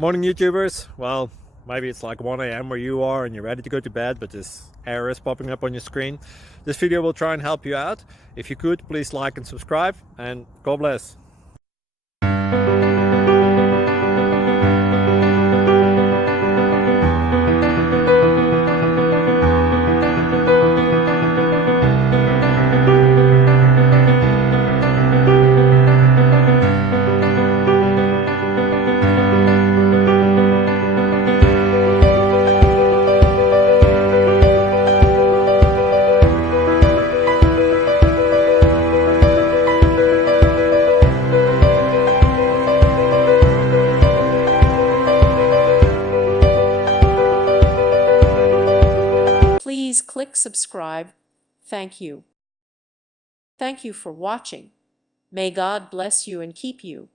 Morning YouTubers. Well, maybe it's like 1 a.m. where you are and you're ready to go to bed, but this error is popping up on your screen. This video will try and help you out. If you could, please like and subscribe, and God bless. Please click subscribe. Thank you. Thank you for watching. May God bless you and keep you.